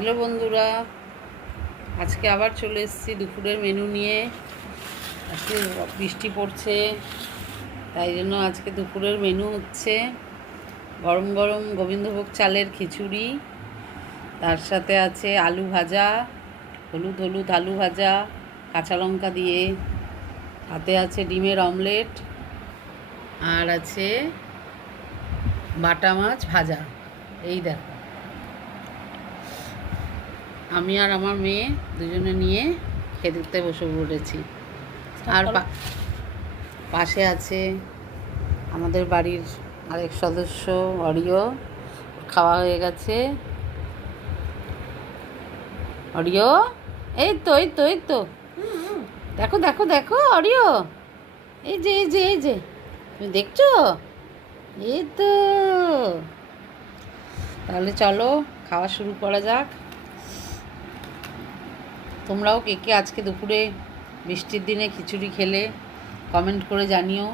Hello বন্ধুরা, আজকে আবার চলে এসেছি দুপুরের মেনু নিয়ে। আজকে বৃষ্টি পড়ছে, তাই জন্য আজকে দুপুরের মেনু হচ্ছে গরম গরম গোবিন্দভোগ চালের খিচুড়ি, তার সাথে আছে আলু ভাজা, হলুদ হলুদ আলু ভাজা কাঁচা লঙ্কা দিয়ে, হাতে আছে ডিমের অমলেট, আর আছে বাটা মাছ ভাজা। এই দেখো, আমি আর আমার মেয়ে দুজনে নিয়ে খেতে বসে পড়েছি। আর পাশে আছে আমাদের বাড়ির আরেক সদস্য অরিও, খাওয়া হয়ে গেছে। অরিও, এই তো এই তো এই তো, দেখো দেখো দেখো অরিও, এই যে এই যে এই যে, তুমি দেখছো? এই তো, তাহলে চলো খাওয়া শুরু করা যাক। তোমরাও কে কে আজকে দুপুরে বৃষ্টির দিনে খিচুড়ি খেলে কমেন্ট করে জানিও।